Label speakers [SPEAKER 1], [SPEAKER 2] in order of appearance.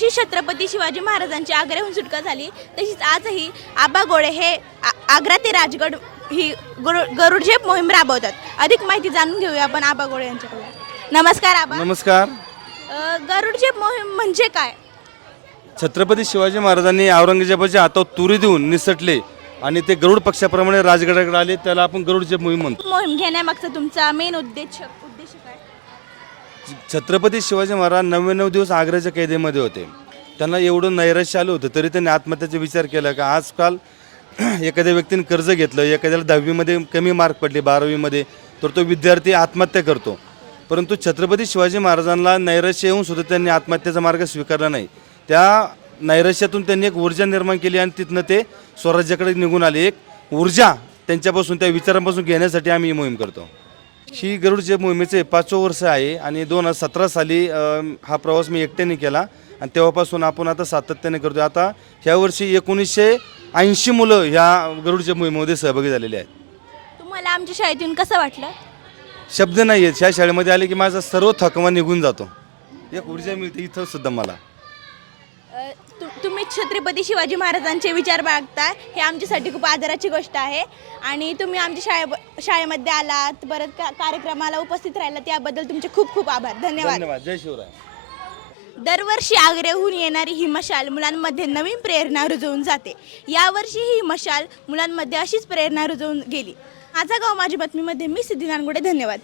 [SPEAKER 1] छत्रपती शिवाजी महाराजांची आग्र्याहून सुटका झाली. तशीच आजही आबा गोळे हे आग्रा ते राजगड ही गरु गरुड झेप मोहीम राबवतात. अधिक माहिती जाणून घेऊया आपण आबा गोळे यांच्याकडून. नमस्कार आबा.
[SPEAKER 2] नमस्कार.
[SPEAKER 1] अ, गरुड झेप मोहीम म्हणजे काय?
[SPEAKER 2] छत्रपती शिवाजी महाराजांनी औरंगजेबाच्या हातात तुरी देऊन निसटले आणि ते गरुड पक्षाप्रमाणे राजगडाकडे आले त्याला आपण गरुडचे मोहीम म्हणतो.
[SPEAKER 1] मोहीम घेण्यामागचा तुमचा मेन उद्देश उद्देश काय?
[SPEAKER 2] छत्रपती शिवाजी महाराज नव्याण्णव दिवस आग्र्याच्या कैदेमध्ये होते. त्यांना एवढं नैराश्य आलं होतं तरी त्यांनी आत्महत्याचा विचार केला का? आजकाल एखाद्या व्यक्तीने कर्ज घेतलं एखाद्याला दहावीमध्ये कमी मार्क पडले बारावीमध्ये तर तो विद्यार्थी आत्महत्या करतो. परंतु छत्रपती शिवाजी महाराजांना नैराश्य येऊन सुद्धा त्यांनी आत्महत्येचा मार्ग स्वीकारला नाही. त्या नैराश्यातून त्यांनी एक ऊर्जा निर्माण केली आणि तिथनं ते स्वराज्याकडे निघून आले. एक ऊर्जा त्यांच्यापासून त्या विचारांपासून घेण्यासाठी आम्ही ही मोहीम करतो. ही गरुडच्या मोहिमेचे पाचवं वर्ष आहे आणि दोन हजार सतरा साली हा प्रवास मी एकट्याने केला आणि तेव्हापासून आपण आता सातत्याने करतो आता ह्या वर्षी एकोणीसशे ऐंशी मुलं ह्या गरुडच्या मोहिमेमध्ये सहभागी झालेले आहेत.
[SPEAKER 1] तुम्हाला आमच्या शाळेतून कसं वाटलं?
[SPEAKER 2] शब्द नाही आहेत ह्या शाळेमध्ये आले की माझा सर्व थकवा निघून जातो. एक ऊर्जा मिळते इथं सुद्धा मला.
[SPEAKER 1] तुम्ही छत्रपती शिवाजी महाराजांचे विचार बाळगताय. हे आमच्यासाठी खूप आदराची गोष्ट आहे. आणि तुम्ही आमच्या शाळे शाळेमध्ये आलात परत का कार्यक्रमाला उपस्थित राहिला त्याबद्दल तुमचे खूप खूप आभार. धन्यवाद.
[SPEAKER 2] धन्यवाद. जय शिवराय.
[SPEAKER 1] दरवर्षी आग्र्याहून येणारी ही मशाल मुलांमध्ये नवीन प्रेरणा रुजवून जाते. यावर्षी ही मशाल मुलांमध्ये अशीच प्रेरणा रुजवून गेली. माझा गाव माझी बातमीमध्ये मी सिद्धी नानगुडे. धन्यवाद.